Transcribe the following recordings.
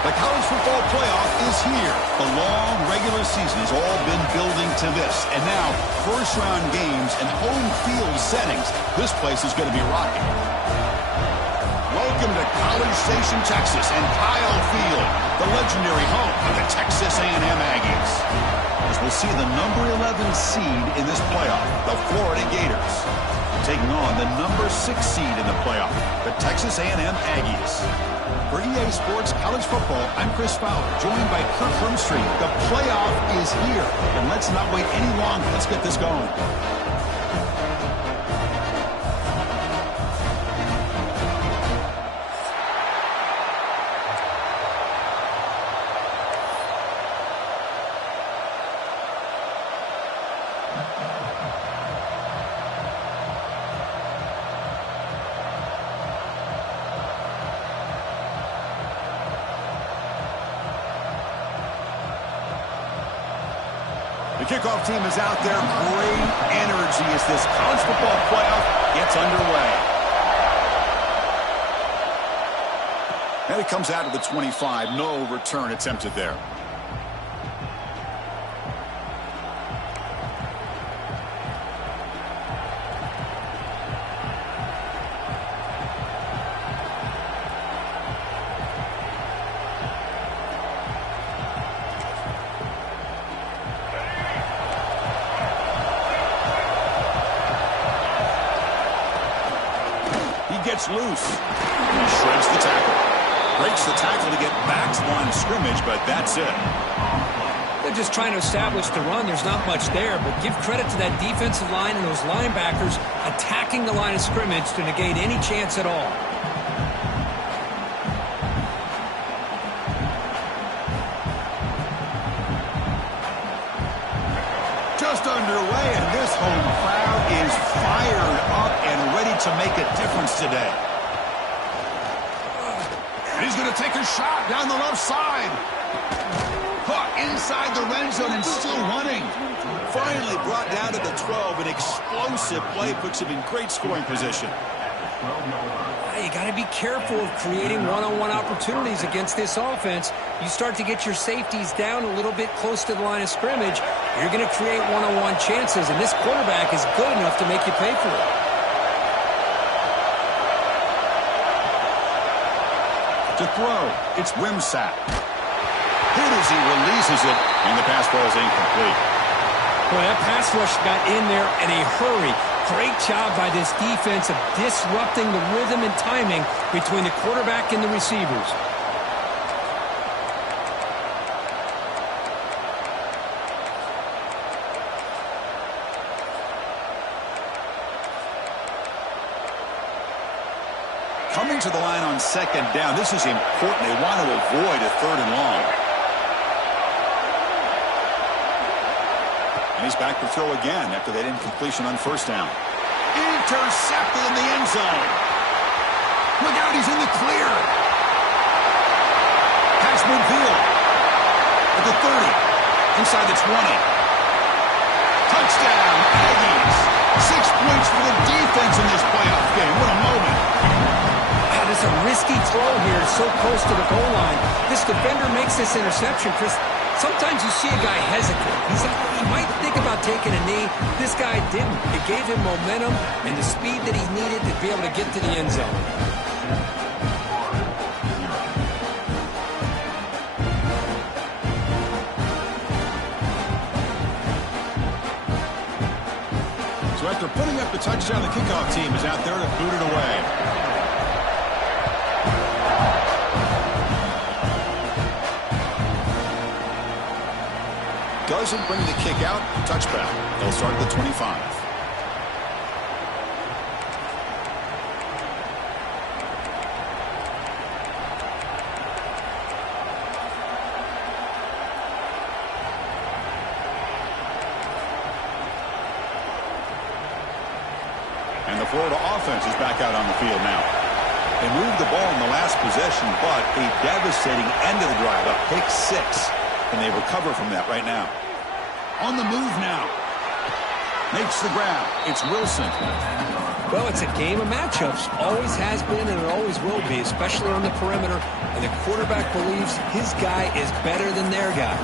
The college football playoff is here. The long regular season has all been building to this. And now, first-round games and home field settings. This place is going to be rocking. Welcome to College Station, Texas, and Kyle Field, the legendary home of the Texas A&M Aggies. As we'll see the number 11 seed in this playoff, the Florida Gators, taking on the number 6 seed in the playoff, the Texas A&M Aggies. For EA Sports College Football, I'm Chris Fowler, joined by Kirk Hermstreet. The playoff is here, and let's not wait any longer. Let's get this going. The kickoff team is out there. Great energy as this college football playoff gets underway. And it comes out of the 25. No return attempted there. Gets loose. He shreds the tackle. Breaks the tackle to get back to the line of scrimmage, but that's it. They're just trying to establish the run. There's not much there, but give credit to that defensive line and those linebackers attacking the line of scrimmage to negate any chance at all. Just underway, and this home crowd is fired up and ready to make a difference today. He's going to take a shot down the left side. Caught inside the red zone and still running. Finally brought down to the 12. An explosive play puts him in great scoring position. You got to be careful of creating one-on-one opportunities against this offense. You start to get your safeties down a little bit close to the line of scrimmage, you're going to create one-on-one chances, and this quarterback is good enough to make you pay for it. To throw, it's Ncaa. Hit as he releases it, and the pass ball is incomplete. Boy, that pass rush got in there in a hurry. Great job by this defense of disrupting the rhythm and timing between the quarterback and the receivers. Coming to the line on second down, this is important. They want to avoid a third and long. And he's back to throw again after that incompletion on first down. Intercepted in the end zone. Look out, he's in the clear. Pass midfield. At the 30. Inside the 20. Touchdown, Aggies. 6 points for the defense in this playoff game. What a moment. It's a risky throw here, so close to the goal line. This defender makes this interception, Chris. Sometimes you see a guy hesitate. He might think about taking a knee. This guy didn't. It gave him momentum and the speed that he needed to be able to get to the end zone. So after putting up the touchdown, the kickoff team is out there to boot it away. Doesn't bring the kick out. Touchback. They'll start at the 25. And the Florida offense is back out on the field now. They moved the ball in the last possession, but a devastating end of the drive, a pick 6. And they recover from that right now. On the move now. Makes the grab. It's Wilson. Well, it's a game of matchups. Always has been and it always will be, especially on the perimeter. And the quarterback believes his guy is better than their guy.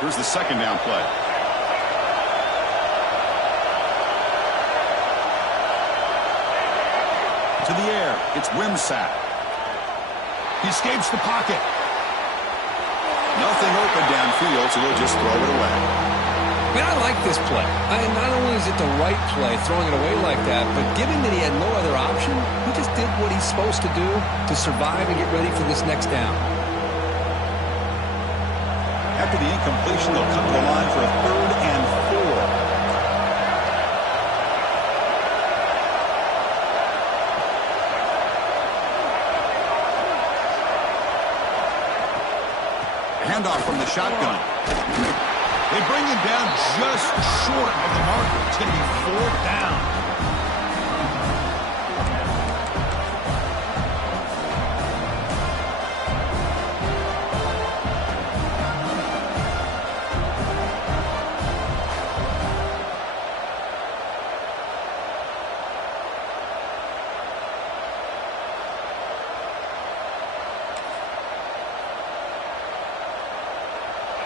Here's the second down play. To the air, it's Ncaa. He escapes the pocket. Nothing open downfield, so they'll just throw it away. Man, I like this play. Not only is it the right play, throwing it away like that, but given that he had no other option, he just did what he's supposed to do to survive and get ready for this next down. After the incompletion, they'll come to the line for a 3rd and 4. Handoff from the shotgun. They bring him down just short of the marker. It's going to be 4th down.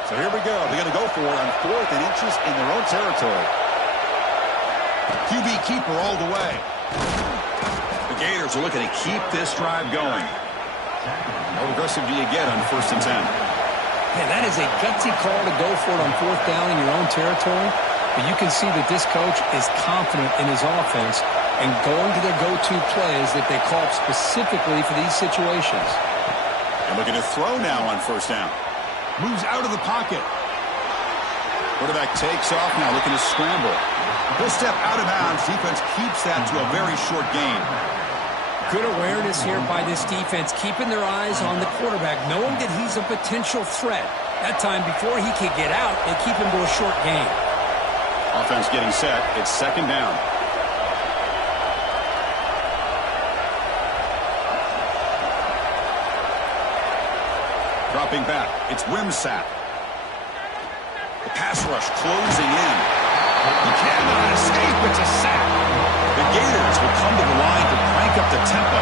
So here we go. They're going to go for it on 4th and inches in their own territory. QB keeper all the way. The Gators are looking to keep this drive going. How aggressive do you get on 1st and 10? Yeah, that is a gutsy call to go for it on 4th down in your own territory. But you can see that this coach is confident in his offense and going to their go-to plays that they call specifically for these situations. And looking to throw now on 1st down. Moves out of the pocket. Quarterback takes off now, looking to scramble. He'll step out of bounds. Defense keeps that to a very short gain. Good awareness here by this defense, keeping their eyes on the quarterback, knowing that he's a potential threat. That time, before he could get out, they keep him to a short gain. Offense getting set. It's 2nd down. Dropping back, it's Ncaa. The pass rush closing in. He cannot escape. It's a sack. The Gators will come to the line to crank up the tempo.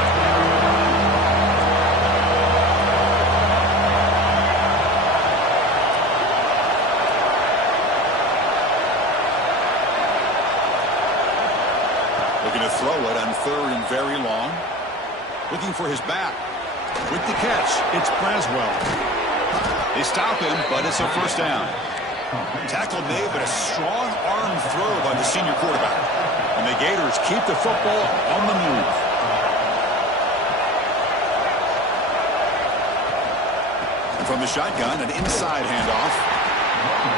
Looking to throw it on 3rd and very long. Looking for his back. With the catch, it's Braswell. They stop him, but it's a 1st down. Tackle made, but a strong arm throw by the senior quarterback. And the Gators keep the football on the move. And from the shotgun, an inside handoff.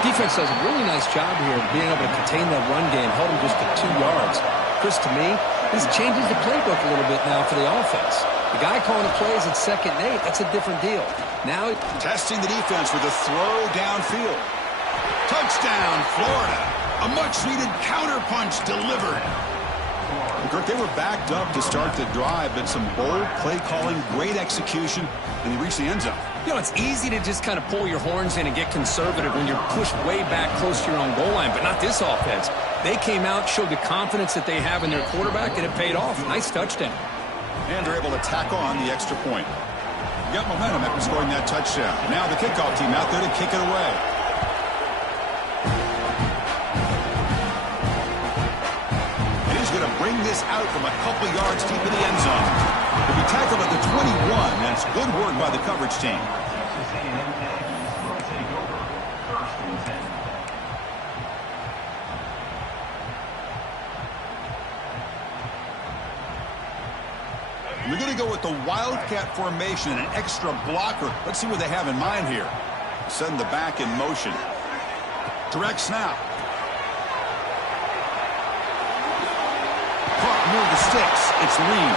Defense does a really nice job here of being able to contain that run game, held him just to 2 yards. Chris, to me, this changes the playbook a little bit now for the offense. The guy calling the plays at 2nd and 8, that's a different deal. Now testing the defense with a throw downfield. Touchdown, Florida. A much-needed counterpunch delivered. Kirk, they were backed up to start the drive, but some bold play calling, great execution, and they reached the end zone. You know, it's easy to just kind of pull your horns in and get conservative when you're pushed way back close to your own goal line, but not this offense. They came out, showed the confidence that they have in their quarterback, and it paid off. Nice touchdown. And they're able to tack on the extra point. Got momentum after scoring that touchdown. Now the kickoff team out there to kick it away. And he's going to bring this out from a couple yards deep in the end zone. He'll be tackled at the 21. That's good work by the coverage team. We're going to go with the Wildcat formation and an extra blocker. Let's see what they have in mind here. Send the back in motion. Direct snap. Caught near the sticks. It's Lee.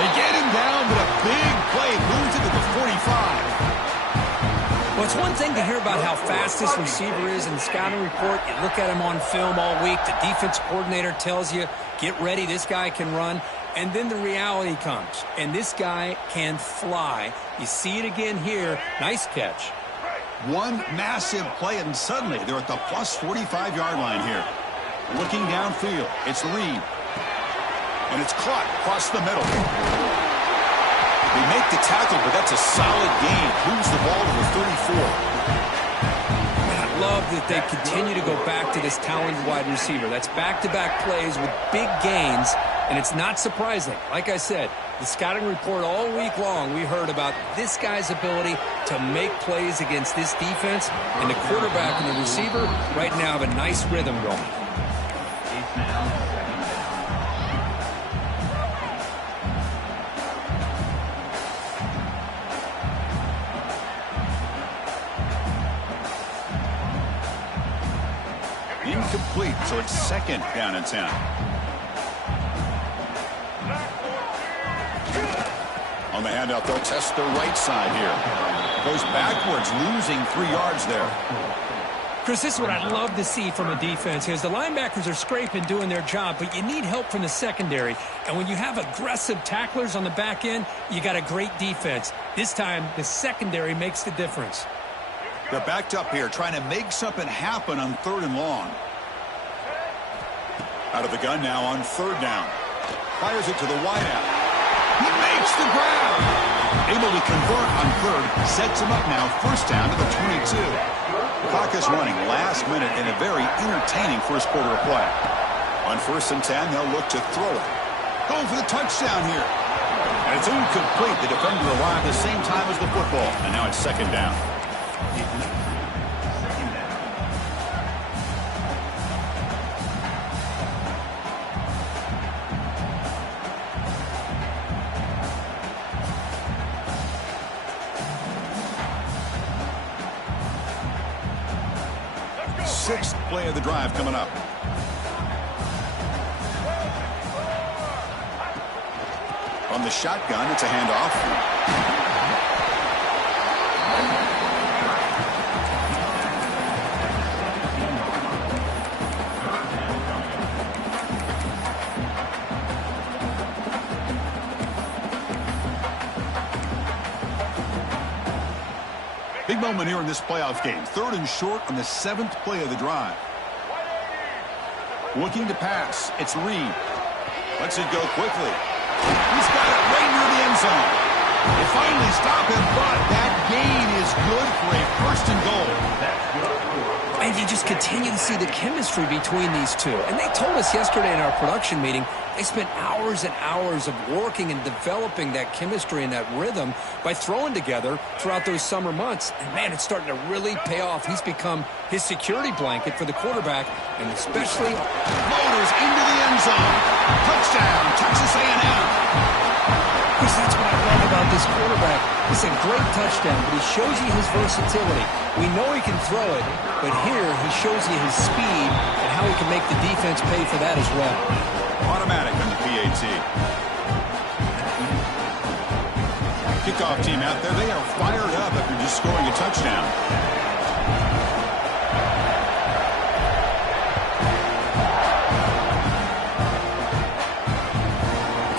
They get him down, but a big play moves into the 45. Well, it's one thing to hear about how fast this receiver is in the scouting report. You look at him on film all week. The defense coordinator tells you, get ready, this guy can run. And then the reality comes, and this guy can fly. You see it again here. Nice catch. One massive play, and suddenly they're at the plus 45-yard line here. Looking downfield, it's Reed. And it's caught across the middle. They make the tackle, but that's a solid gain. Moves the ball to the 34. I love that they continue to go back to this talented wide receiver. That's back-to-back plays with big gains, and it's not surprising. Like I said, the scouting report all week long, we heard about this guy's ability to make plays against this defense, and the quarterback and the receiver right now have a nice rhythm going. Incomplete, so it's second down and 10. On the handout, they'll test the right side here. Goes backwards, losing 3 yards there. Chris, this is what I'd love to see from a defense is the linebackers are scraping, doing their job, but you need help from the secondary. And when you have aggressive tacklers on the back end, you got a great defense. This time, the secondary makes the difference. They're backed up here, trying to make something happen on 3rd and long. Out of the gun now on 3rd down. Fires it to the wideout. He makes the grab. Able to convert on 3rd. Sets him up now, 1st down to the 22. Clock is running last minute in a very entertaining first quarter of play. On 1st and 10, they'll look to throw it. Going for the touchdown here. And it's incomplete. The defender arrived the same time as the football. And now it's 2nd down. Sixth play of the drive coming up. From the shotgun, it's a handoff. Big moment here in this playoff game. 3rd and short on the 7th play of the drive. Looking to pass. It's Reed. Lets it go quickly. He's got it right near the end zone. They finally stop him, but that gain is good for a 1st and goal. And you just continue to see the chemistry between these two. And they told us yesterday in our production meeting, they spent hours and hours of working and developing that chemistry and that rhythm by throwing together throughout those summer months. And, man, it's starting to really pay off. He's become his security blanket for the quarterback, and especially Motors into the end zone. Touchdown, Texas A&M. Because that's what I love about this quarterback. It's a great touchdown, but he shows you his versatility. We know he can throw it, but here he shows you his speed and how he can make the defense pay for that as well. Automatic on the PAT. Kickoff team out there, they are fired up after just scoring a touchdown.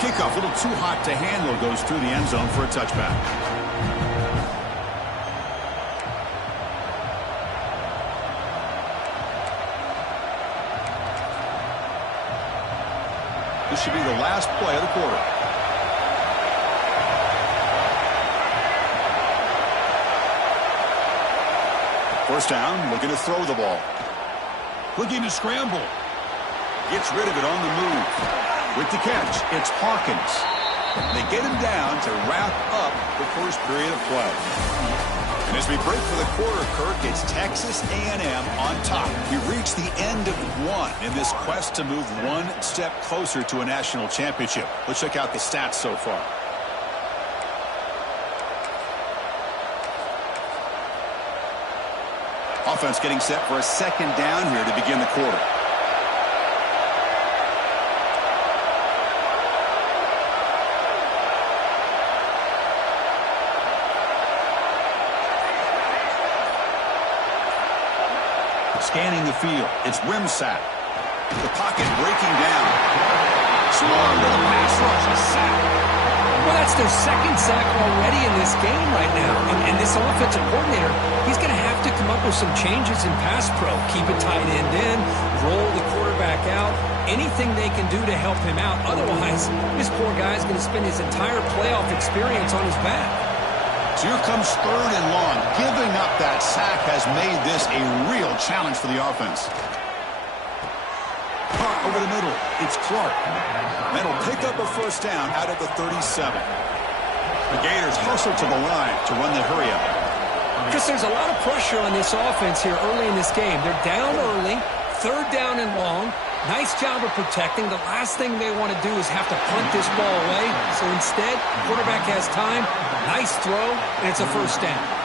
Kickoff, a little too hot to handle, goes through the end zone for a touchback. This should be the last play of the quarter. First down, looking to throw the ball. Looking to scramble. Gets rid of it on the move. With the catch, it's Hawkins. They get him down to wrap up the first period of play. And as we break for the quarter, Kirk, it's Texas A&M on top. We reach the end of one in this quest to move one step closer to a national championship. Let's check out the stats so far. Offense getting set for a 2nd down here to begin the quarter. Scanning the field, it's Ncaa. The pocket breaking down. Swarm to the pass rush, a sack. Well, that's their second sack already in this game right now. And this offensive coordinator, he's going to have to come up with some changes in pass pro. Keep a tight end in, roll the quarterback out, anything they can do to help him out. Otherwise, this poor guy's going to spend his entire playoff experience on his back. So here comes 3rd and long. Giving up that sack has made this a real challenge for the offense. Over the middle, it's Clark. That'll pick up a first down out of the 37. The Gators hustle to the line to run the hurry-up. Chris, there's a lot of pressure on this offense here early in this game. They're down early, 3rd down and long. Nice job of protecting. The last thing they want to do is have to punt this ball away. So instead, quarterback has time, nice throw, and it's a first down.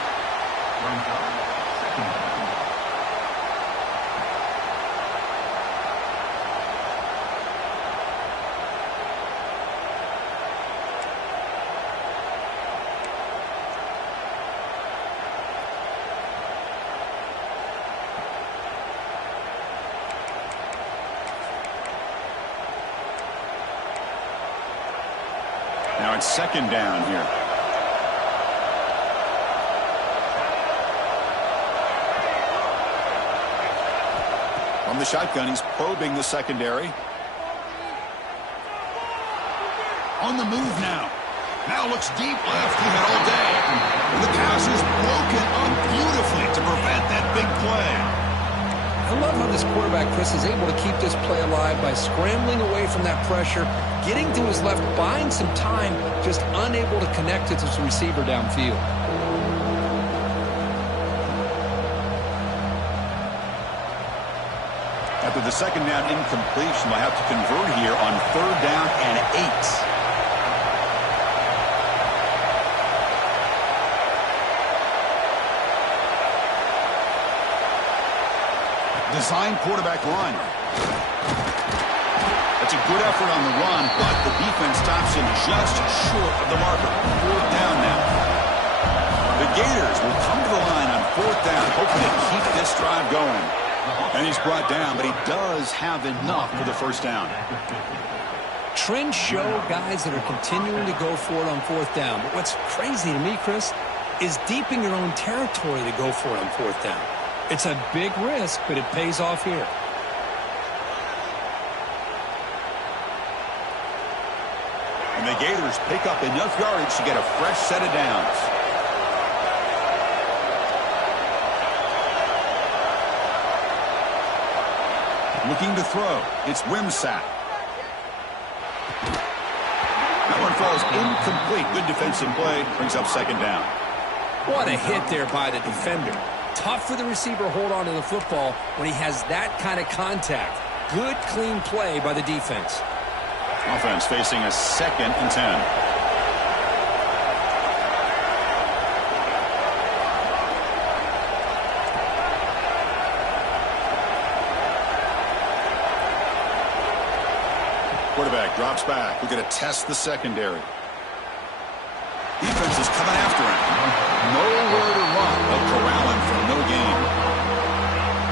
Now it's 2nd down here. From the shotgun, he's probing the secondary. On the move now. Now looks deep left. He had all day. And the pass is broken up beautifully to prevent that big play. I love how this quarterback, Chris, is able to keep this play alive by scrambling away from that pressure, getting to his left, buying some time, just unable to connect with his receiver downfield. After the 2nd down incompletion, they'll have to convert here on 3rd down and 8. Design quarterback run. That's a good effort on the run, but the defense stops him just short of the marker. 4th down now. The Gators will come to the line on 4th down, hoping to keep this drive going. And he's brought down, but he does have enough for the first down. Trends show guys that are continuing to go for it on 4th down. But what's crazy to me, Chris, is deep in your own territory to go for it on 4th down. It's a big risk, but it pays off here. And the Gators pick up enough yardage to get a fresh set of downs. Looking to throw. It's Ncaa. That one falls incomplete. Good defensive play. Brings up 2nd down. What a hit there by the defender. Tough for the receiver to hold on to the football when he has that kind of contact. Good, clean play by the defense. Offense facing a 2nd and 10. Quarterback drops back. We're going to test the secondary. Defense is coming after him. Nowhere to run. They'll corral him for no gain.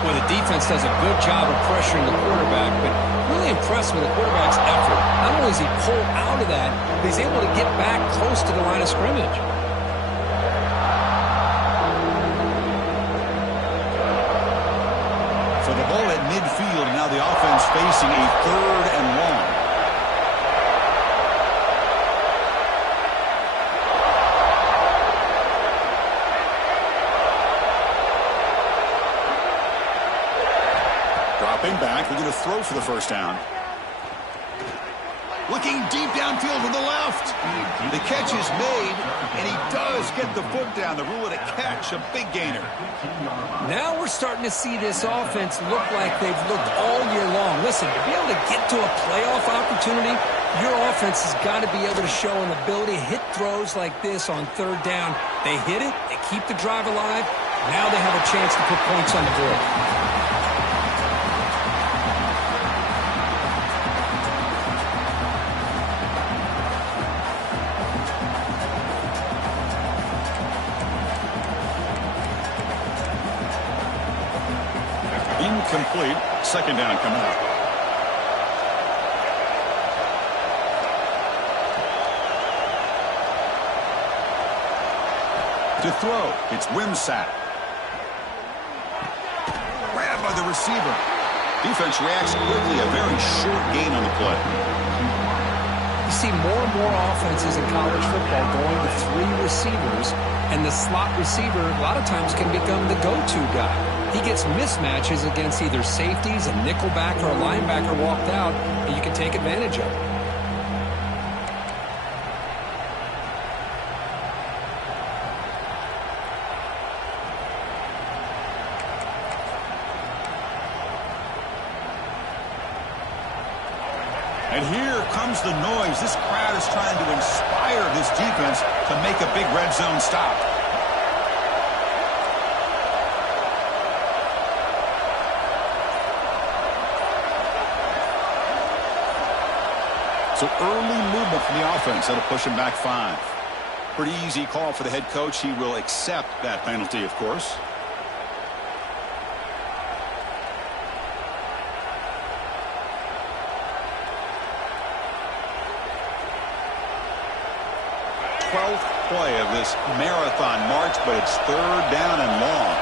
Well, the defense does a good job of pressuring the quarterback, but really impressed with the quarterback's effort. Not only does he pull out of that, but he's able to get back close to the line of scrimmage. So the ball at midfield, and now the offense facing a 3rd and long. Dropping back, they're going to throw for the first down. Looking deep downfield to the left. The catch is made, and he does get the foot down. The rule of the catch, a big gainer. Now we're starting to see this offense look like they've looked all year long. Listen, to be able to get to a playoff opportunity, your offense has got to be able to show an ability to hit throws like this on 3rd down. They hit it, they keep the drive alive. Now they have a chance to put points on the board. Incomplete. 2nd down coming up. To throw, it's Ncaa. Grabbed by the receiver. Defense reacts quickly. A very short gain on the play. You see more and more offenses in college football going to 3 receivers, and the slot receiver a lot of times can become the go-to guy. He gets mismatches against either safeties, a nickelback, or a linebacker walked out, and you can take advantage of it. And here comes the noise. This crowd is trying to inspire this defense to make a big red zone stop. So early movement from the offense. That'll push him back 5. Pretty easy call for the head coach. He will accept that penalty, of course. Play of this marathon march, but it's 3rd down and long.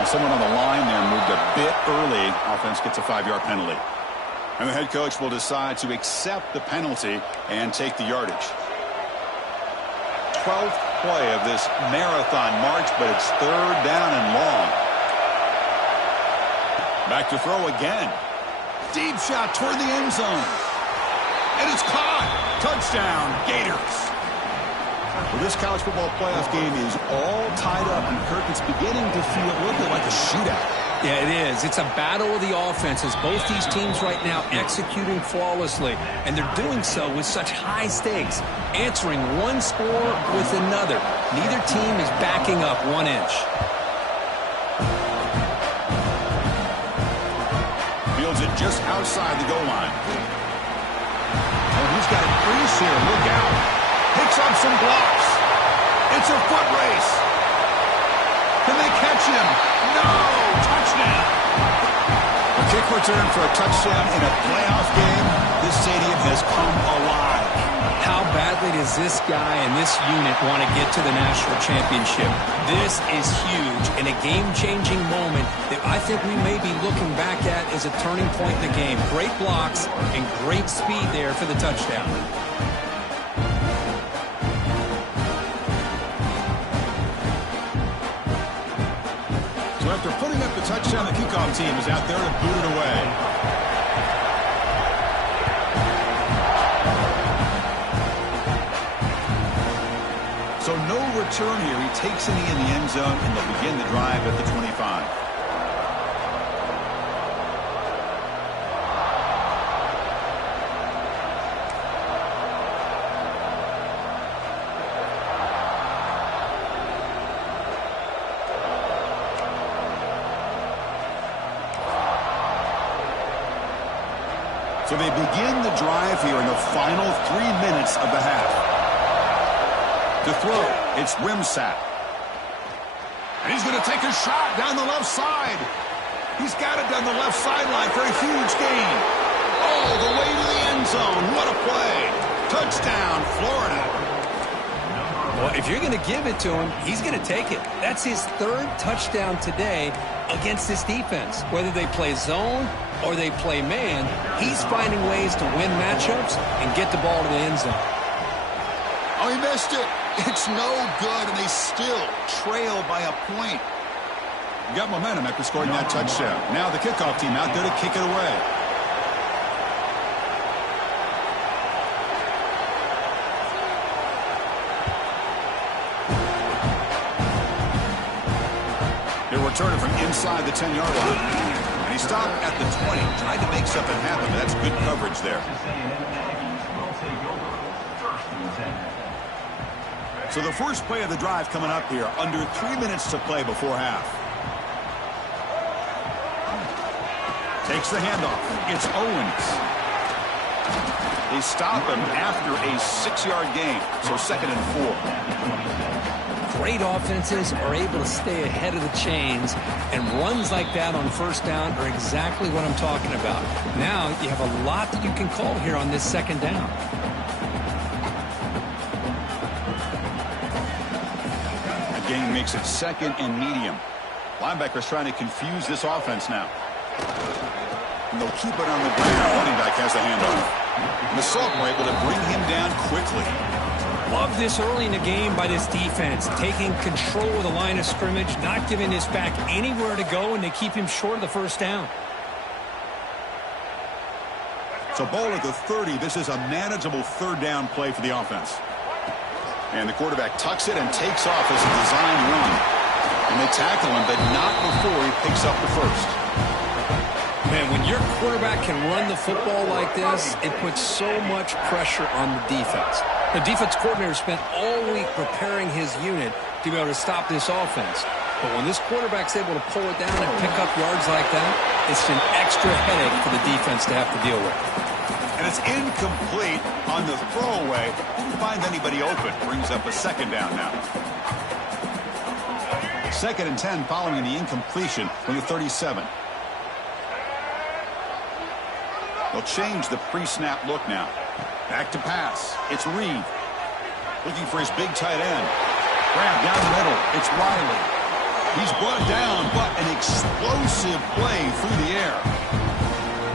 And someone on the line there moved a bit early. Offense gets a 5-yard penalty. And the head coach will decide to accept the penalty and take the yardage. 12th play of this marathon march, but it's 3rd down and long. Back to throw again. Deep shot toward the end zone. And it's caught. Touchdown, Gators. Well, this college football playoff game is all tied up, and Kirk, it's beginning to feel a little bit like a shootout. Yeah, it is. It's a battle of the offenses. Both these teams right now executing flawlessly, and they're doing so with such high stakes, answering one score with another. Neither team is backing up 1 inch. Fields it just outside the goal line. Oh, he's got a crease here. Look out. Picks up some blocks. It's a foot race. Can they catch him? No! Touchdown! A kick return for a touchdown in a playoff game. This stadium has come alive. How badly does this guy and this unit want to get to the national championship? This is huge and a game-changing moment that I think we may be looking back at as a turning point in the game. Great blocks and great speed there for the touchdown. So after putting up the touchdown, the kickoff team is out there to boot it away. So no return here. He takes a knee in the end zone, and they'll begin the drive at the 25. So they begin the drive here in the final 3 minutes of the half. To throw, it's Ncaa. And he's going to take a shot down the left side. He's got it down the left sideline for a huge gain. All the way to the end zone. What a play. Touchdown, Florida. Well, if you're going to give it to him, he's going to take it. That's his 3rd touchdown today against this defense. Whether they play zone or they play man, he's finding ways to win matchups and get the ball to the end zone. Oh, he missed it. It's no good, and they still trail by a point. Got momentum after scoring that touchdown. Now the kickoff team out there to kick it away. They're returning from inside the 10-yard line. And he stopped at the 20, tried to make something happen, but that's good coverage there. So the first play of the drive coming up here, under 3 minutes to play before half. Takes the handoff. It's Owens. They stop him after a 6-yard gain, so 2nd and 4. great offenses are able to stay ahead of the chains, and runs like that on first down are exactly what I'm talking about. Now you have a lot that you can call here on this second down. The game makes it second and medium. Linebackers trying to confuse this offense now. And they'll keep it on the ground. Running back has the handoff. And the Salt were able to bring him down quickly. Love this early in the game by this defense, taking control of the line of scrimmage, not giving this back anywhere to go, and they keep him short of the first down. So ball at the 30. This is a manageable third down play for the offense. And the quarterback tucks it and takes off as a design run. And they tackle him, but not before he picks up the first. Man, when your quarterback can run the football like this, it puts so much pressure on the defense. The defense coordinator spent all week preparing his unit to be able to stop this offense. But when this quarterback's able to pull it down and pick up yards like that, it's an extra headache for the defense to have to deal with. And it's incomplete on the throwaway. Didn't find anybody open. Brings up a second down now. 2nd and 10 following the incompletion from the 37. They'll change the pre-snap look now. Back to pass. It's Reed. Looking for his big tight end. Grab down the middle. It's Riley. He's brought down, but an explosive play through the air.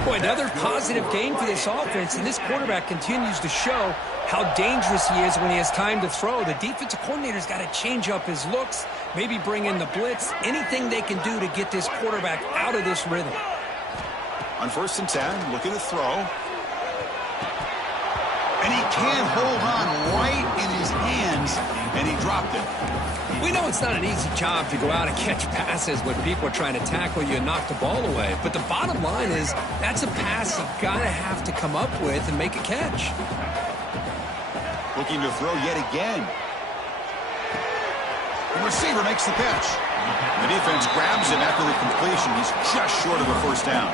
Boy, another positive game for this offense, and this quarterback continues to show how dangerous he is when he has time to throw. The defensive coordinator's got to change up his looks, maybe bring in the blitz, anything they can do to get this quarterback out of this rhythm. On 1st and 10, looking to throw. And he can't hold on right in his hands, and he dropped it. We know it's not an easy job to go out and catch passes when people are trying to tackle you and knock the ball away. But the bottom line is that's a pass you've got to have to come up with and make a catch. Looking to throw yet again. The receiver makes the catch. The defense grabs him after the completion. He's just short of a first down.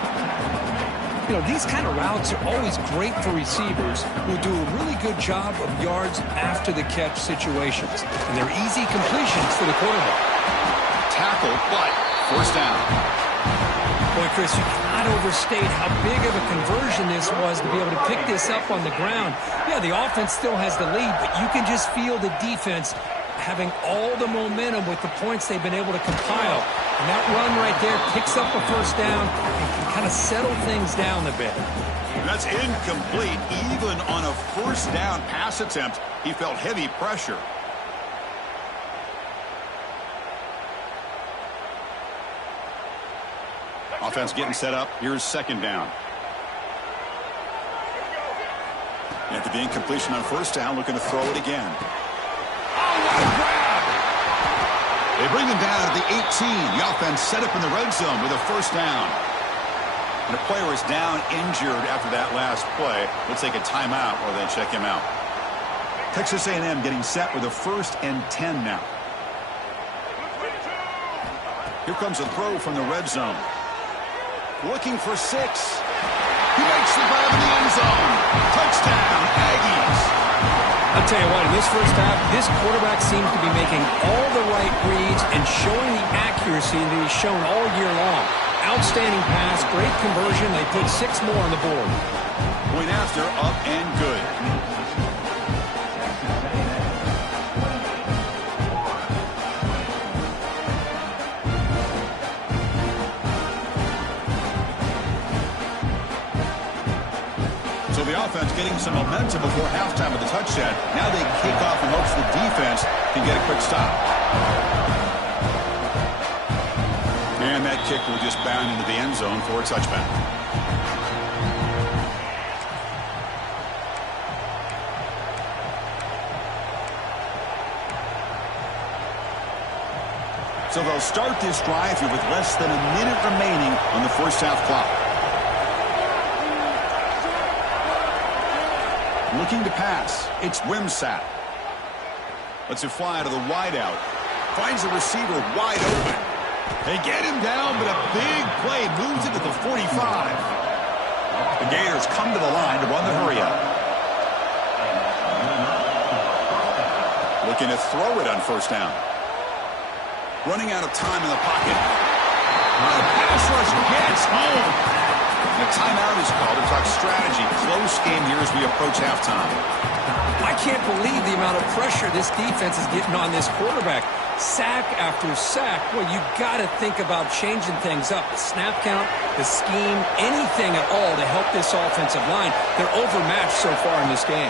You know, these kind of routes are always great for receivers who do a really good job of yards after the catch situations. And they're easy completions for the quarterback. Tackle, but first down. Boy, Chris, you cannot overstate how big of a conversion this was to be able to pick this up on the ground. Yeah, the offense still has the lead, but you can just feel the defense having all the momentum with the points they've been able to compile. And that run right there picks up a first down and can kind of settle things down a bit. That's incomplete. Even on a first down pass attempt, he felt heavy pressure. Offense getting set up. Here's 2nd down. After the incompletion on first down, looking to throw it again. Oh, what a grab! They bring him down at the 18. The offense set up in the red zone with a first down. And the player is down injured after that last play. We'll take a timeout or then check him out. Texas A&M getting set with a 1st and 10 now. Here comes a throw from the red zone. Looking for 6. He makes the grab in the end zone. Touchdown, Aggies. I'll tell you what, in this first half, this quarterback seems to be making all the right reads and showing the accuracy that he's shown all year long. Outstanding pass, great conversion. They put 6 more on the board. Point after, up and good. So the offense getting some momentum before halftime with the touchdown. Now they kick off in hopes the defense can get a quick stop. And that kick will just bound into the end zone for a touchback. So they'll start this drive here with less than a minute remaining on the first half clock. Looking to pass. It's Ncaa. Lets it fly to the wideout. Finds the receiver wide open. They get him down, but a big play moves it to the 45. The Gators come to the line to run the hurry up. Looking to throw it on first down. Running out of time in the pocket. The pass rush gets home. And a timeout is called to talk strategy. Close game here as we approach halftime. I can't believe the amount of pressure this defense is getting on this quarterback. Sack after sack. Well, you got to think about changing things up. The snap count, the scheme, anything at all to help this offensive line. They're overmatched so far in this game.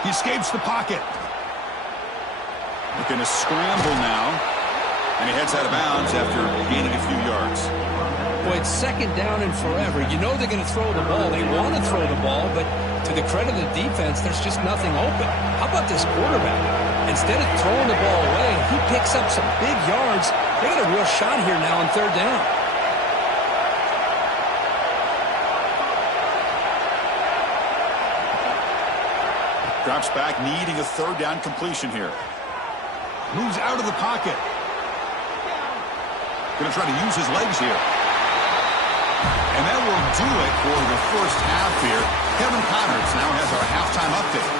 He escapes the pocket. Looking to scramble now. And he heads out of bounds after gaining a few yards. Well, it's second down and forever. You know they're going to throw the ball. They want to throw the ball, but to the credit of the defense, there's just nothing open. How about this quarterback? Instead of throwing the ball away, he picks up some big yards. They got a real shot here now on third down. Drops back, needing a third down completion here. Moves out of the pocket. Going to try to use his legs here. And that will do it for the first half here. Kevin Connors now has our halftime update.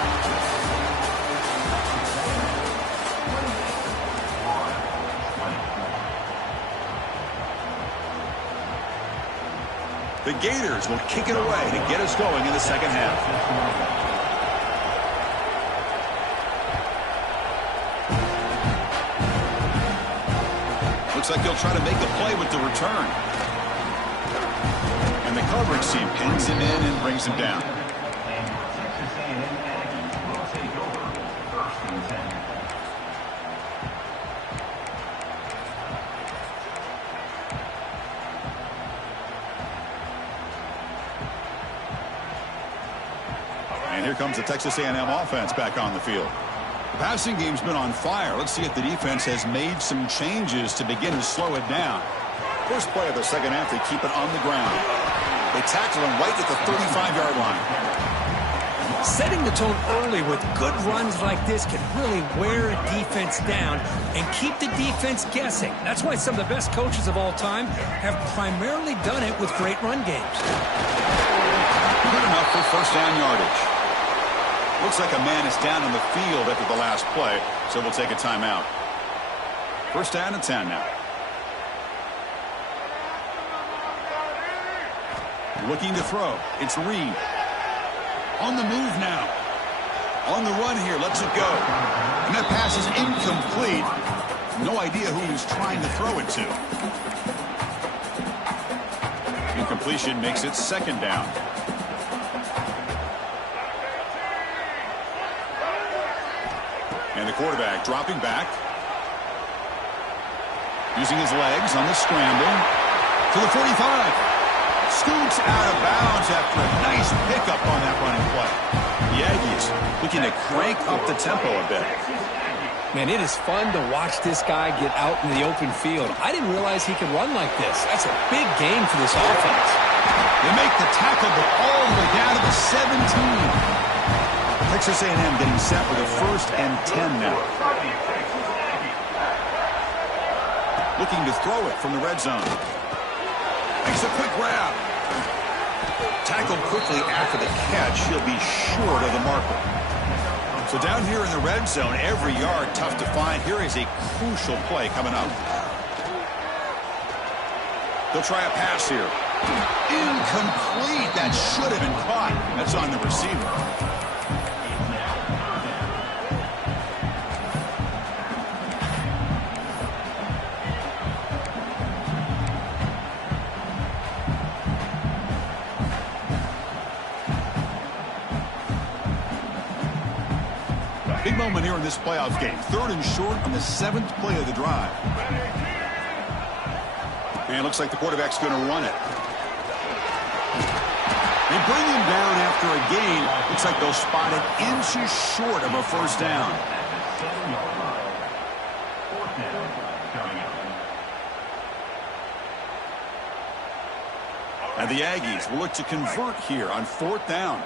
The Gators will kick it away to get us going in the second half. Looks like he'll try to make a play with the return. And the coverage team pins him in and brings him down. And here comes the Texas A&M offense back on the field. The passing game's been on fire. Let's see if the defense has made some changes to begin to slow it down. First play of the second half, they keep it on the ground. They tackle him right at the 35-yard line. Setting the tone early with good runs like this can really wear a defense down and keep the defense guessing. That's why some of the best coaches of all time have primarily done it with great run games. Good enough for first down yardage. Looks like a man is down on the field after the last play, so we'll take a timeout. First down and 10 now. Looking to throw. It's Reed. On the move now. On the run here. Lets it go. And that pass is incomplete. No idea who he's trying to throw it to. Incompletion makes it second down. And the quarterback dropping back. Using his legs on the scramble. To the 45. Scoots out of bounds after a nice pickup on that running play. The Aggies looking to crank up the tempo a bit. Man, it is fun to watch this guy get out in the open field. I didn't realize he could run like this. That's a big game for this offense. They make the tackle, but all the way down to the 17. Texas A&M getting set with a first and 10 now. Looking to throw it from the red zone. Makes a quick grab. Tackled quickly after the catch. He'll be short of the marker. So down here in the red zone, every yard tough to find. Here is a crucial play coming up. They'll try a pass here. Incomplete. That should have been caught. That's on the receiver. Big moment here in this playoff game. Third and short on the 7th play of the drive. And it looks like the quarterback's going to run it. They bring him down after a gain. Looks like they'll spot it inches short of a first down. And the Aggies will look to convert here on 4th down.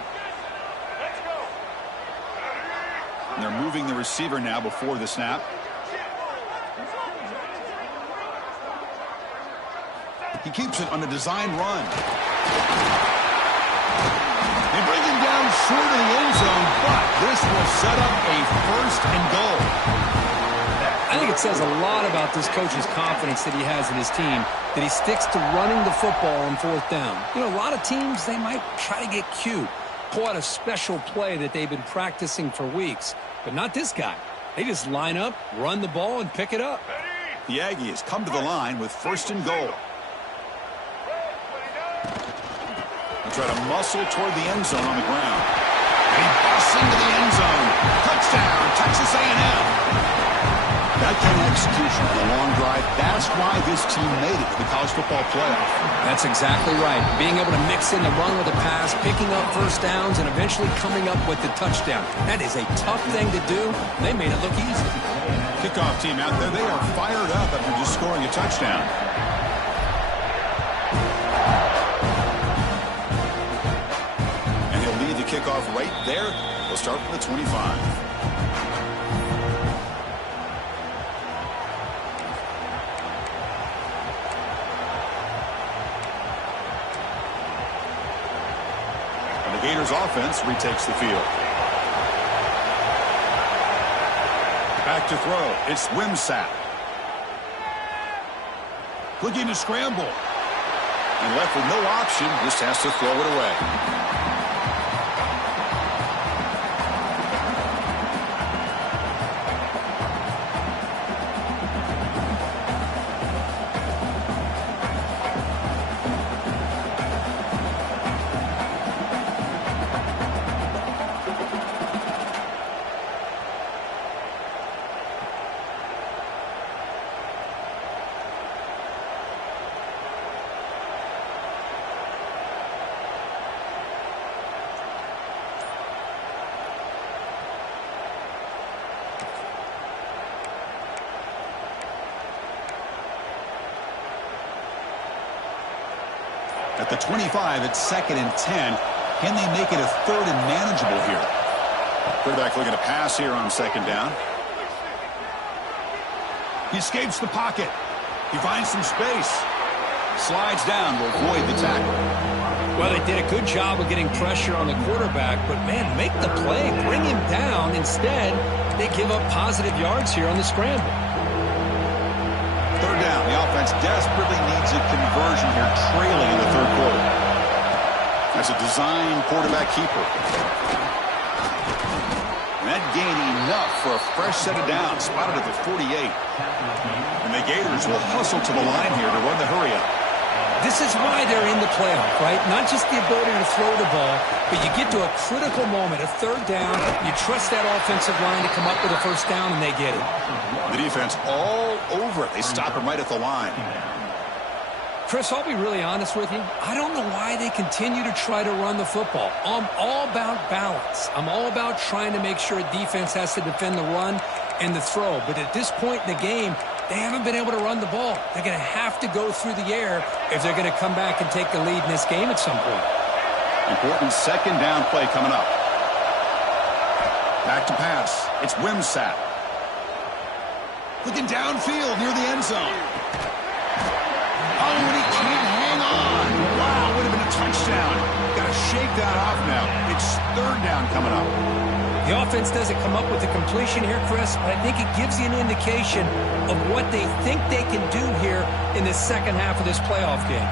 And they're moving the receiver now before the snap. He keeps it on the design run. They bring him down short of the end zone, but This will set up a first and goal. I think it says a lot about this coach's confidence that he has in his team, that he sticks to running the football on fourth down. You know, a lot of teams, they might try to get cute, pull out a special play that they've been practicing for weeks, but not this guy. They just line up, run the ball, and pick it up. The Aggies come to the line with first and goal. They try to muscle toward the end zone on the ground. And he busts into the end zone. Touchdown, Texas A&M. That kind of execution on the long drive, that's why this team made it to the college football playoff. That's exactly right. Being able to mix in the run with the pass, picking up first downs, and eventually coming up with the touchdown. That is a tough thing to do. They made it look easy. Kickoff team out there, they are fired up after just scoring a touchdown. And he'll lead the kickoff right there. We'll start from the 25. Gators offense retakes the field. Back to throw. It's Ncaa. Looking to scramble. And left with no option, just has to throw it away. At the 25, it's 2nd and 10. Can they make it a 3rd and manageable here? Quarterback looking to pass here on 2nd down. He escapes the pocket. He finds some space. Slides down to avoid the tackle. Well, they did a good job of getting pressure on the quarterback, but, man, make the play. Bring him down. Instead, they give up positive yards here on the scramble. 3rd down. The offense desperately needs a conversion here, trailing in the 3rd quarter. That's a design quarterback keeper. And that gained enough for a fresh set of downs, spotted at the 48. And the Gators will hustle to the line here to run the hurry-up. This is why they're in the playoff, right? Not just the ability to throw the ball, but you get to a critical moment, a 3rd down, you trust that offensive line to come up with a 1st down, and they get it. The defense all over it. They stop him right at the line. Chris, I'll be really honest with you. I don't know why they continue to try to run the football. I'm all about balance. I'm all about trying to make sure a defense has to defend the run and the throw. But at this point in the game, they haven't been able to run the ball. They're going to have to go through the air if they're going to come back and take the lead in this game at some point. Important 2nd down play coming up. Back to pass. It's Ncaa. Looking downfield near the end zone. Oh, and he can't hang on. Wow, would have been a touchdown. Got to shake that off now. It's 3rd down coming up. The offense doesn't come up with the completion here, Chris, but I think it gives you an indication of what they think they can do here in the second half of this playoff game.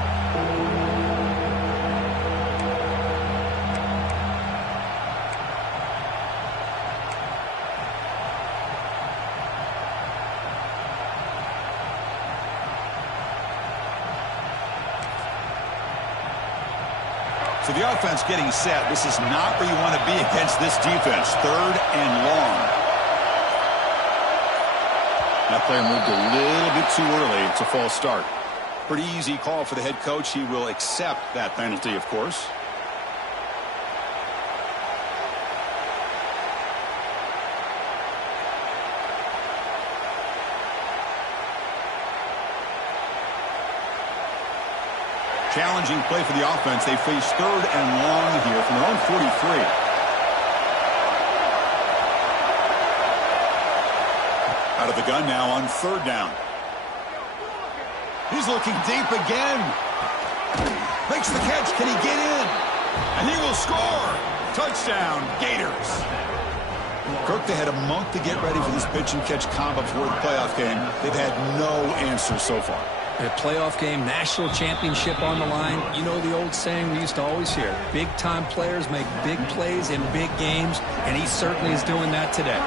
So the offense getting set. This is not where you want to be against this defense. 3rd and long. That player moved a little bit too early. It's a false start. Pretty easy call for the head coach. He will accept that penalty, of course. Challenging play for the offense. They face 3rd and long here from their own 43. Out of the gun now on 3rd down. He's looking deep again. Makes the catch. Can he get in? And he will score. Touchdown, Gators. Kirk, they had a month to get ready for this pitch-and-catch combo before the playoff game. They've had no answers so far. A playoff game, national championship on the line. You know the old saying we used to always hear. Big-time players make big plays in big games, and he certainly is doing that today.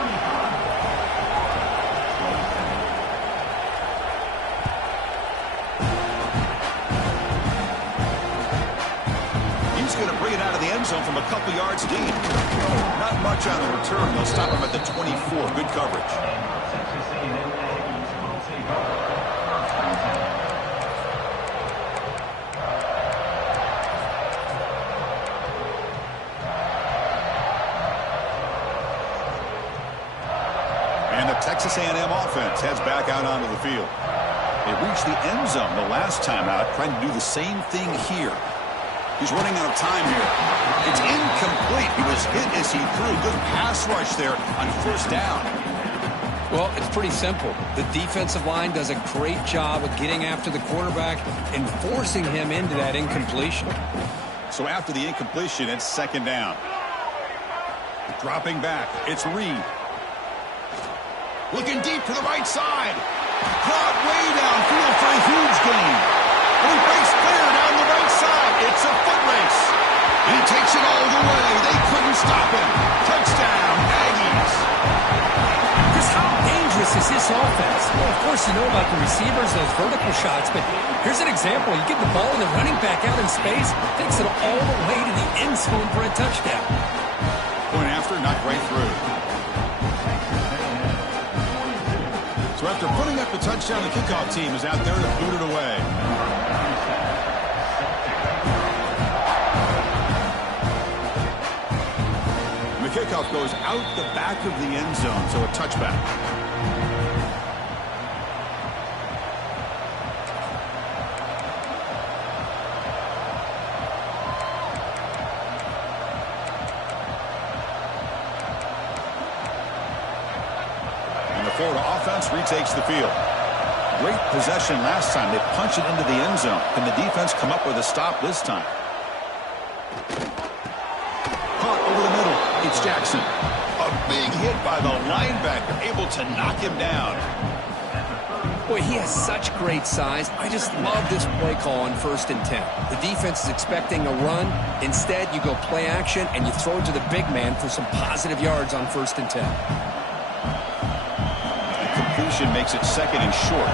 He's going to bring it out of the end zone from a couple yards deep. Not much on the return. They'll stop him at the 24. Good coverage. And the Texas A&M offense heads back out onto the field. They reached the end zone the last time out, trying to do the same thing here. He's running out of time here. It's incomplete. He was hit as he threw. Good pass rush there on first down. Well, it's pretty simple. The defensive line does a great job of getting after the quarterback and forcing him into that incompletion. So after the incompletion, it's second down. Dropping back, it's Reed. Looking deep to the right side. Caught way downfield for a huge gain. And he breaks clear down the right side. It's a foot race. And he takes it all the way. They couldn't stop him. Touchdown, Aggies. Just how dangerous is this offense? Well, of course, you know about the receivers, those vertical shots, but here's an example. You get the ball and the running back out in space, takes it all the way to the end zone for a touchdown. Point after, not right through. So after putting up the touchdown, the kickoff team is out there to boot it away. And the kickoff goes out the back of the end zone, so a touchback. Florida offense retakes the field. Great possession last time. They punch it into the end zone. Can the defense come up with a stop this time? Caught over the middle. It's Jackson. A big hit by the linebacker, able to knock him down. Boy, he has such great size. I just love this play call on 1st and 10. The defense is expecting a run. Instead, you go play action, and you throw it to the big man for some positive yards on 1st and 10. Completion makes it second and short.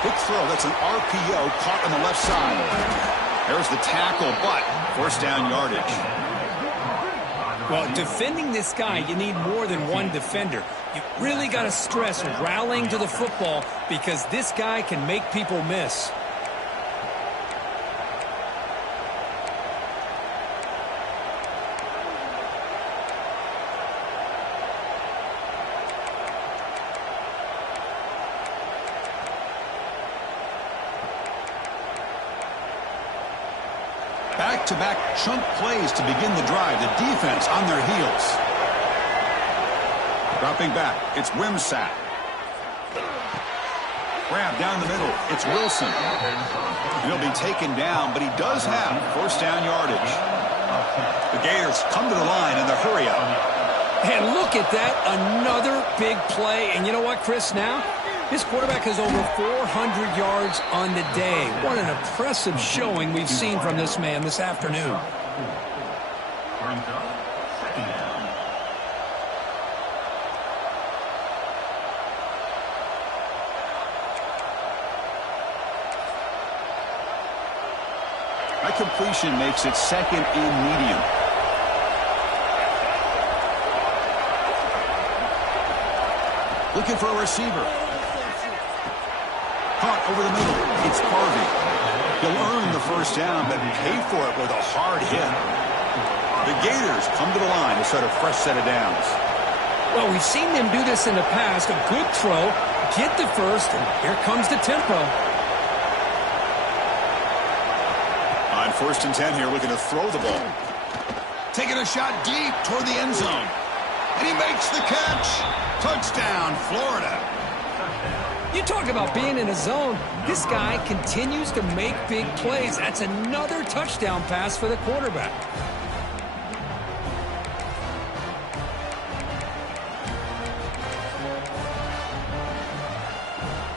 Quick throw. That's an RPO caught on the left side. There's the tackle, but first down yardage. Well, defending this guy, you need more than one defender. You really got to stress rallying to the football because this guy can make people miss. Back-to-back chunk plays to begin the drive. The defense on their heels. Dropping back, it's Ncaa. Grab down the middle, it's Wilson. He'll be taken down, but he does have first down yardage. The Gators come to the line in the hurry up. And look at that, another big play. And you know what, Chris, now? This quarterback has over 400 yards on the day. What an impressive showing we've seen from this man this afternoon. That completion makes it second and medium. Looking for a receiver. Caught over the middle. It's Harvey. He'll earn the first down, but pay for it with a hard hit. The Gators come to the line to set a fresh set of downs. Well, we've seen them do this in the past. A good throw, get the first, and here comes the tempo. On 1st and 10 here, looking to throw the ball. Taking a shot deep toward the end zone. And he makes the catch. Touchdown, Florida. You You talk about being in a zone. This guy continues to make big plays. That's another touchdown pass for the quarterback.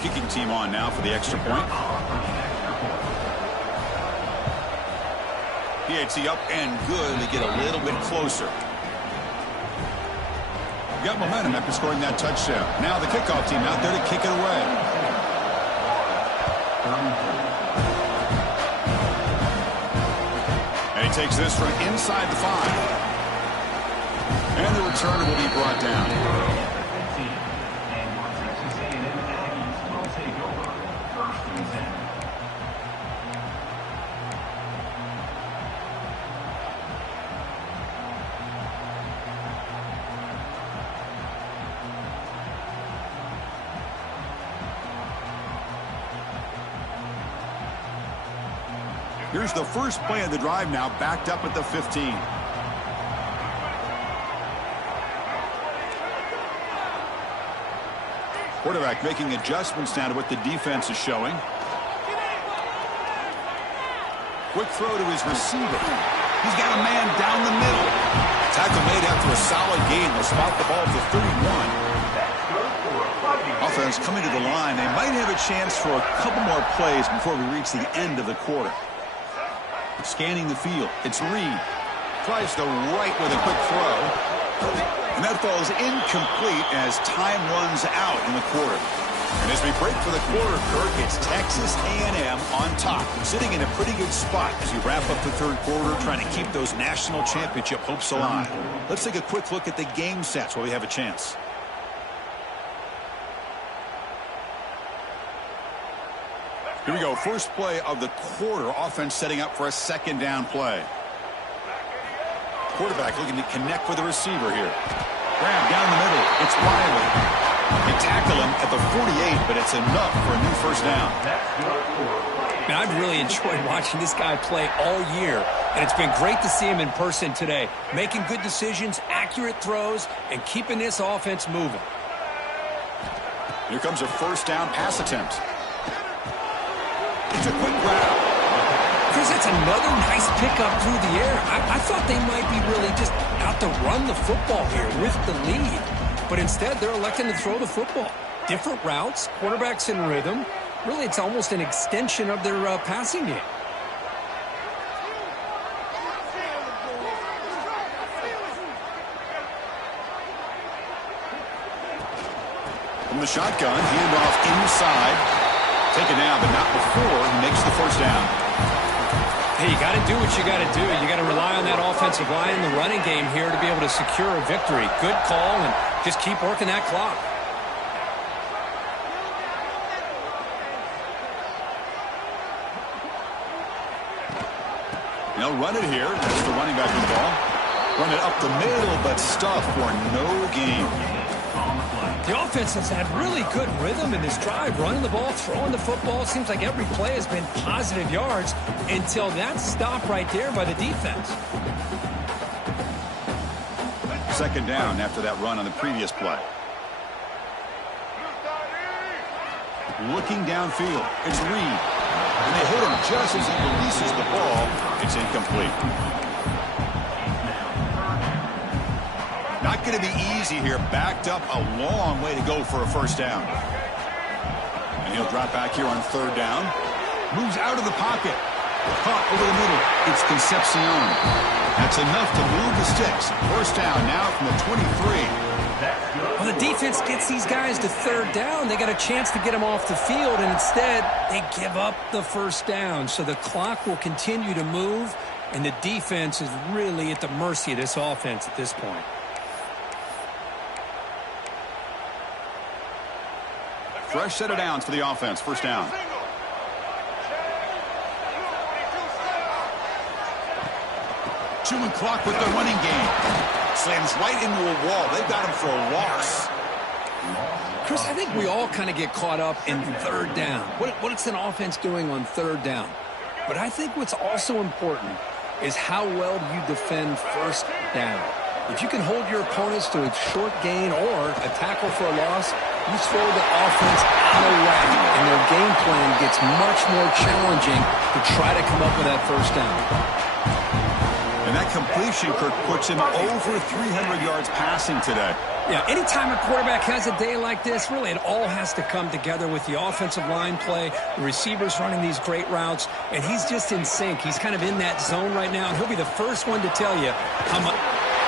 Kicking team on now for the extra point. PAT up and good. They get a little bit closer. Got momentum after scoring that touchdown. Now the kickoff team out there to kick it away. And he takes this from inside the 5. And the return will be brought down. Here's the first play of the drive now, backed up at the 15. Quarterback making adjustments now to what the defense is showing. Quick throw to his receiver. He's got a man down the middle. Tackle made after a solid gain. They'll spot the ball at the 31. Offense coming to the line. They might have a chance for a couple more plays before we reach the end of the quarter. Scanning the field. It's Reed. Tries to right with a quick throw. And that falls incomplete as time runs out in the quarter. And as we break for the quarter, Kirk, it's Texas A&M on top. Sitting in a pretty good spot as we wrap up the third quarter, trying to keep those national championship hopes alive. Let's take a quick look at the game sets while we have a chance. Here we go. First play of the quarter. Offense setting up for a second down play. Quarterback looking to connect with the receiver here. Grab down the middle. It's Riley. They tackle him at the 48, but it's enough for a new first down. Man, I've really enjoyed watching this guy play all year, and it's been great to see him in person today. Making good decisions, accurate throws, and keeping this offense moving. Here comes a first down pass attempt. It's a quick grab. Chris, that's another nice pickup through the air. I thought they might be really just out to run the football here with the lead. But instead, they're electing to throw the football. Different routes, quarterbacks in rhythm. Really, it's almost an extension of their passing game. From the shotgun, handoff inside. Taken down, but not before he makes the first down. Hey, you got to do what you got to do. You got to rely on that offensive line in the running game here to be able to secure a victory. Good call, and just keep working that clock. They'll run it here. That's the running back with the ball. Run it up the middle, but stuff for no gain. The offense has had really good rhythm in this drive, running the ball, throwing the football. Seems like every play has been positive yards until that stop right there by the defense. Second down after that run on the previous play. Looking downfield, it's Reed. And they hit him just as he releases the ball. It's incomplete. Not going to be easy here. Backed up a long way to go for a first down. And he'll drop back here on third down. Moves out of the pocket. Caught over the middle. It's Concepcion. That's enough to move the sticks. First down now from the 23. Well, the defense gets these guys to third down. They got a chance to get them off the field, and instead they give up the first down. So the clock will continue to move, and the defense is really at the mercy of this offense at this point. Fresh set of downs for the offense. First down. Chewing clock with the running game. Slams right into a wall. They've got him for a loss. Chris, I think we all kind of get caught up in third down. What's an offense doing on third down? But I think what's also important is how well you defend first down. If you can hold your opponents to a short gain or a tackle for a loss, you throw the offense out of whack, and their game plan gets much more challenging to try to come up with that first down. And that completion, Kirk, puts him over 300 yards passing today. Yeah, anytime a quarterback has a day like this, really it all has to come together with the offensive line play, the receivers running these great routes, and he's just in sync. He's kind of in that zone right now, and he'll be the first one to tell you how much.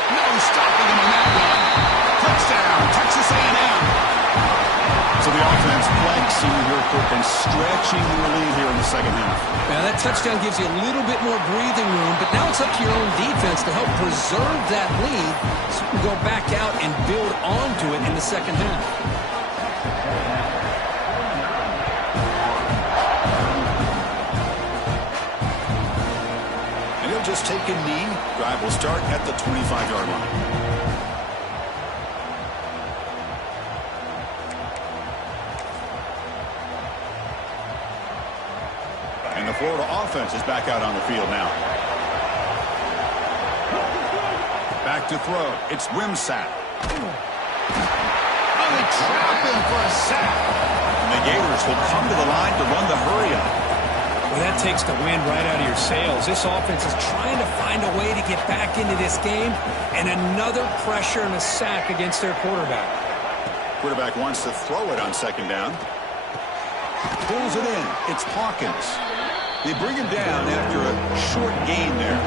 No stopping him on that one. Touchdown, Texas A&M. So the offense flexing here, Kirk, and stretching their lead here in the second half. Now that touchdown gives you a little bit more breathing room, but now it's up to your own defense to help preserve that lead so you can go back out and build onto it in the second half. And he'll just take a knee. Drive will start at the 25-yard line. And the Florida offense is back out on the field now. Back to throw. It's Ncaa. Oh, they trap him for a sack. And the Gators will come to the line to run the hurry-up. Well, that takes the wind right out of your sails. This offense is trying to find a way to get back into this game, and another pressure and a sack against their quarterback. Quarterback wants to throw it on second down. Pulls it in. It's Hawkins. They bring him down after a short gain there.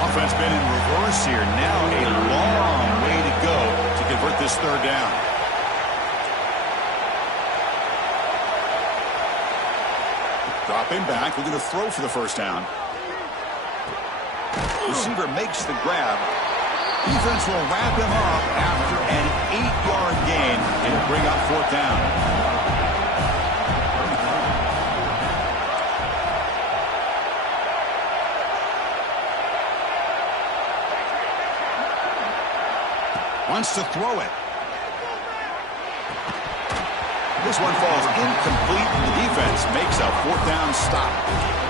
Offense been in reverse here. Now a long way to go to convert this third down. Dropping back, looking to throw for the first down. Receiver makes the grab. Defense will wrap him up after an 8-yard gain and bring up fourth down. Wants to throw it. This one falls incomplete, and the defense makes a fourth down stop.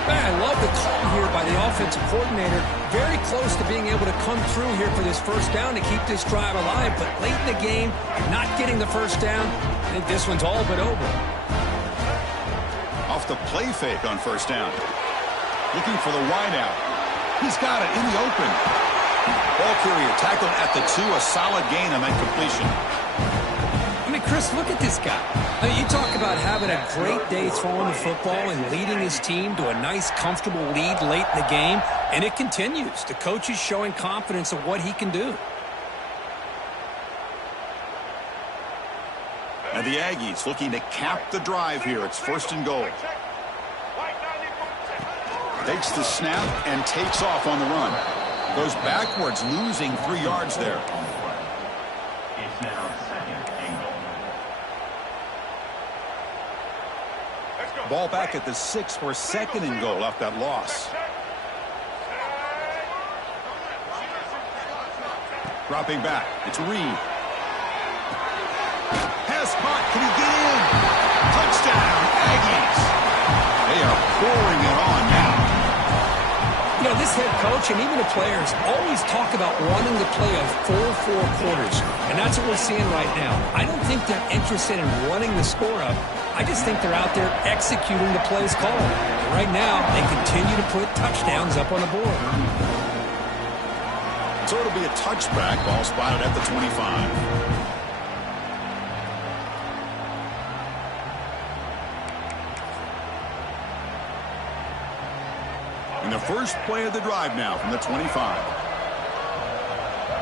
Man, I love the call here by the offensive coordinator. Very close to being able to come through here for this first down to keep this drive alive, but late in the game, not getting the first down. I think this one's all but over. Off the play fake on first down. Looking for the wideout. He's got it in the open. Ball carrier tackled at the 2, a solid gain on that completion. I mean, Chris, look at this guy. I mean, you talk about having a great day throwing the football and leading his team to a nice, comfortable lead late in the game, and it continues. The coach is showing confidence of what he can do. And the Aggies looking to cap the drive here. It's first and goal. Takes the snap and takes off on the run. Goes backwards, losing 3 yards there. It's now second and goal. Ball back at the 6 for second and goal off that loss. Dropping back. It's Reed. Pass caught. Can he get in? Touchdown, Aggies. They are pouring it on now. You know, this head coach and even the players always talk about wanting to play a full 4 quarters, and that's what we're seeing right now. I don't think they're interested in running the score up. I just think they're out there executing the plays called. And right now, they continue to put touchdowns up on the board. So it'll be a touchback. Ball spotted at the 25. And the first play of the drive now from the 25.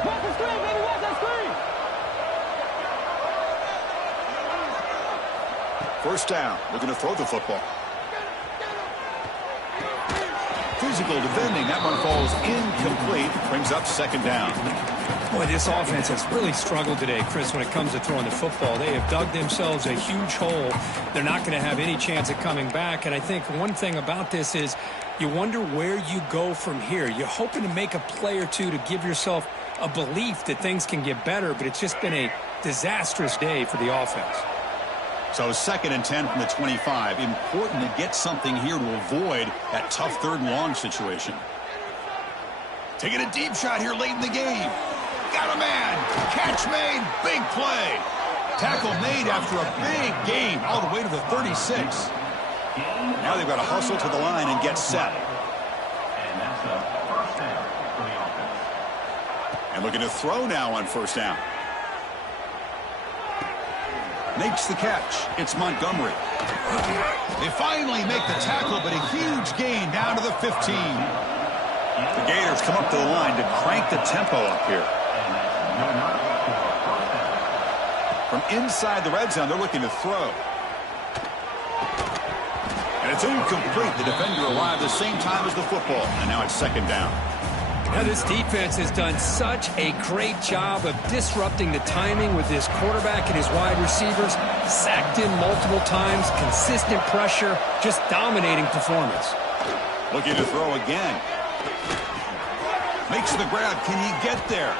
Watch the screen, baby, watch that screen. First down, looking to throw the football. Physical defending, that one falls incomplete, brings up second down. Boy, this offense has really struggled today, Chris, when it comes to throwing the football. They have dug themselves a huge hole. They're not going to have any chance of coming back, and I think one thing about this is you wonder where you go from here. You're hoping to make a play or two to give yourself a belief that things can get better, but it's just been a disastrous day for the offense. So second and 10 from the 25. Important to get something here to avoid that tough third and long situation. Taking a deep shot here late in the game. Got a man. Catch made. Big play. Tackle made after a big gain all the way to the 36. Now they've got to hustle to the line and get set. And that's a first down for the offense. And looking to throw now on first down. Makes the catch. It's Montgomery. They finally make the tackle, but a huge gain down to the 15. The Gators come up to the line to crank the tempo up here. From inside the red zone, they're looking to throw. And it's incomplete. The defender arrived the same time as the football, and now it's second down. Now this defense has done such a great job of disrupting the timing with this quarterback and his wide receivers. Sacked in multiple times, consistent pressure, just dominating performance. Looking to throw again. Makes the grab. Can he get there?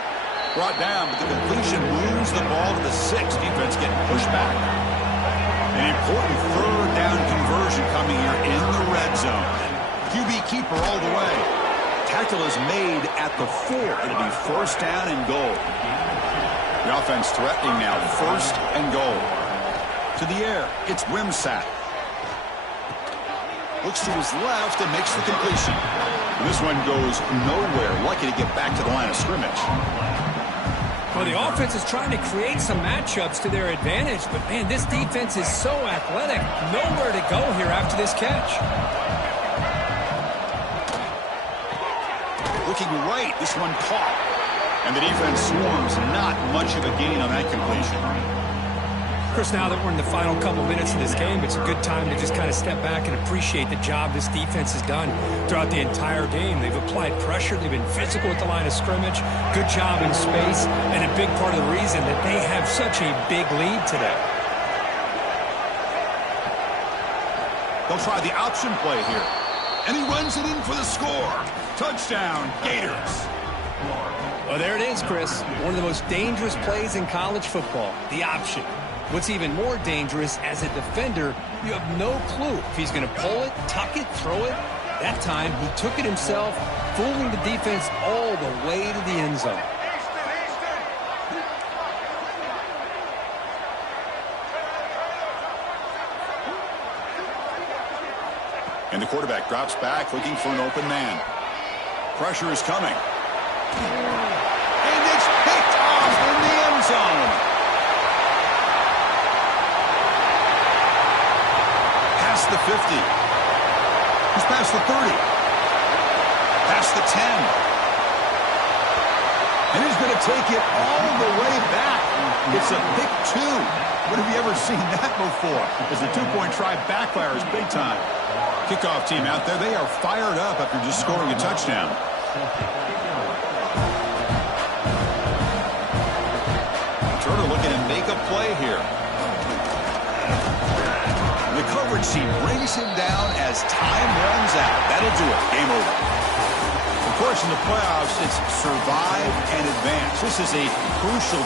Brought down, but the completion moves the ball to the 6. Defense getting pushed back. An important third down conversion coming here in the red zone. QB keeper all the way. Tackle is made at the 4. It'll be first down and goal. The offense threatening now. First and goal. To the air. It's Ncaa. Looks to his left and makes the completion. And this one goes nowhere. Lucky to get back to the line of scrimmage. Well, the offense is trying to create some matchups to their advantage, but, man, this defense is so athletic. Nowhere to go here after this catch. Looking right, this one caught. And the defense swarms. Not much of a gain on that completion. Of course, now that we're in the final couple minutes of this game, it's a good time to just kind of step back and appreciate the job this defense has done throughout the entire game. They've applied pressure. They've been physical at the line of scrimmage. Good job in space, and a big part of the reason that they have such a big lead today. They'll try the option play here. And he runs it in for the score. Touchdown, Gators. Well, there it is, Chris. One of the most dangerous plays in college football, the option. What's even more dangerous, as a defender, you have no clue if he's going to pull it, tuck it, throw it. That time, he took it himself, fooling the defense all the way to the end zone. And the quarterback drops back, looking for an open man. Pressure is coming. And it's picked off in the end zone. Past the 50. He's past the 30. Past the 10. And he's going to take it all the way back. It's a pick 2. When have you ever seen that before? As the two-point try backfires big time. Kickoff team out there, they are fired up after just scoring a touchdown. Turner looking to make a play here. The coverage team brings him down as time runs out. That'll do it. Game over. Of course, in the playoffs, it's survive and advance. This is a crucial